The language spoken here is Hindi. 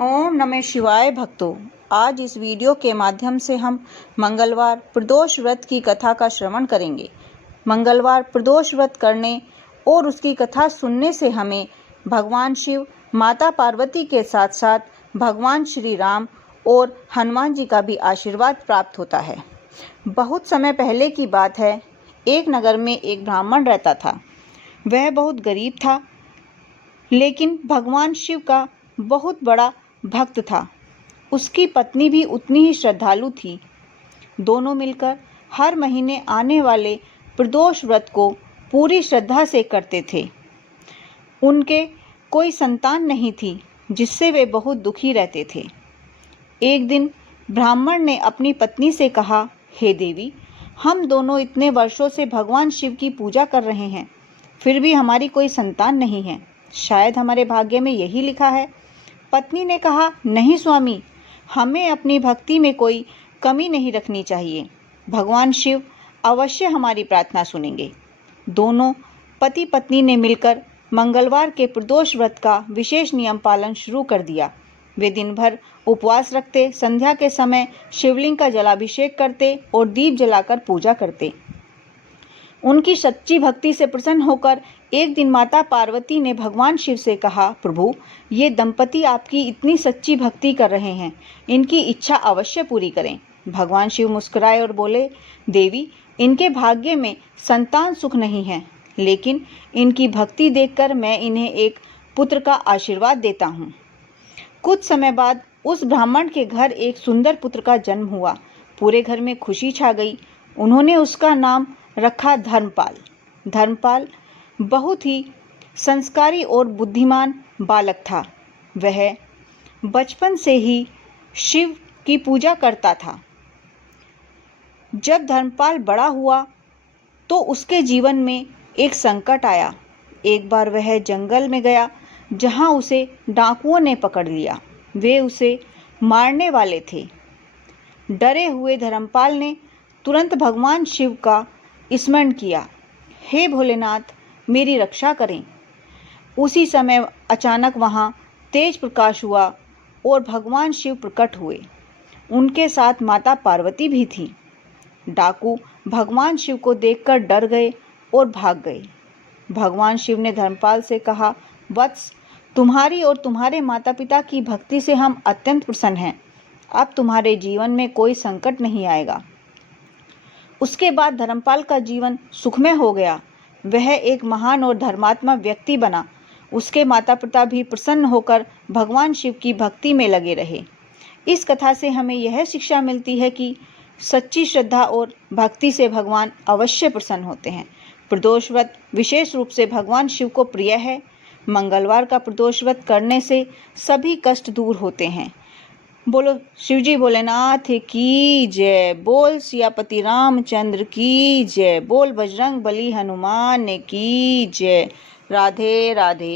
ओम नमः शिवाय भक्तों। आज इस वीडियो के माध्यम से हम मंगलवार प्रदोष व्रत की कथा का श्रवण करेंगे। मंगलवार प्रदोष व्रत करने और उसकी कथा सुनने से हमें भगवान शिव, माता पार्वती के साथ साथ भगवान श्री राम और हनुमान जी का भी आशीर्वाद प्राप्त होता है। बहुत समय पहले की बात है, एक नगर में एक ब्राह्मण रहता था। वह बहुत गरीब था, लेकिन भगवान शिव का बहुत बड़ा भक्त था। उसकी पत्नी भी उतनी ही श्रद्धालु थी। दोनों मिलकर हर महीने आने वाले प्रदोष व्रत को पूरी श्रद्धा से करते थे। उनके कोई संतान नहीं थी, जिससे वे बहुत दुखी रहते थे। एक दिन ब्राह्मण ने अपनी पत्नी से कहा, हे देवी, हम दोनों इतने वर्षों से भगवान शिव की पूजा कर रहे हैं, फिर भी हमारी कोई संतान नहीं है। शायद हमारे भाग्य में यही लिखा है। पत्नी ने कहा, नहीं स्वामी, हमें अपनी भक्ति में कोई कमी नहीं रखनी चाहिए। भगवान शिव अवश्य हमारी प्रार्थना सुनेंगे। दोनों पति पत्नी ने मिलकर मंगलवार के प्रदोष व्रत का विशेष नियम पालन शुरू कर दिया। वे दिन भर उपवास रखते, संध्या के समय शिवलिंग का जलाभिषेक करते और दीप जलाकर पूजा करते। उनकी सच्ची भक्ति से प्रसन्न होकर एक दिन माता पार्वती ने भगवान शिव से कहा, प्रभु, ये दंपति आपकी इतनी सच्ची भक्ति कर रहे हैं, इनकी इच्छा अवश्य पूरी करें। भगवान शिव मुस्कुराए और बोले, देवी, इनके भाग्य में संतान सुख नहीं है, लेकिन इनकी भक्ति देखकर मैं इन्हें एक पुत्र का आशीर्वाद देता हूँ। कुछ समय बाद उस ब्राह्मण के घर एक सुंदर पुत्र का जन्म हुआ। पूरे घर में खुशी छा गई। उन्होंने उसका नाम रखा धर्मपाल। धर्मपाल बहुत ही संस्कारी और बुद्धिमान बालक था। वह बचपन से ही शिव की पूजा करता था। जब धर्मपाल बड़ा हुआ तो उसके जीवन में एक संकट आया। एक बार वह जंगल में गया, जहां उसे डाकुओं ने पकड़ लिया। वे उसे मारने वाले थे। डरे हुए धर्मपाल ने तुरंत भगवान शिव का स्मरण किया, हे भोलेनाथ, मेरी रक्षा करें। उसी समय अचानक वहां तेज प्रकाश हुआ और भगवान शिव प्रकट हुए। उनके साथ माता पार्वती भी थी। डाकू भगवान शिव को देखकर डर गए और भाग गए। भगवान शिव ने धर्मपाल से कहा, वत्स, तुम्हारी और तुम्हारे माता पिता की भक्ति से हम अत्यंत प्रसन्न हैं। अब तुम्हारे जीवन में कोई संकट नहीं आएगा। उसके बाद धर्मपाल का जीवन सुखमय हो गया। वह एक महान और धर्मात्मा व्यक्ति बना। उसके माता पिता भी प्रसन्न होकर भगवान शिव की भक्ति में लगे रहे। इस कथा से हमें यह शिक्षा मिलती है कि सच्ची श्रद्धा और भक्ति से भगवान अवश्य प्रसन्न होते हैं। प्रदोष व्रत विशेष रूप से भगवान शिव को प्रिय है। मंगलवार का प्रदोष व्रत करने से सभी कष्ट दूर होते हैं। बोलो शिवजी भोलेनाथ की जय। बोल सियापति रामचंद्र की जय। बोल बजरंग बली हनुमान की जय। राधे राधे।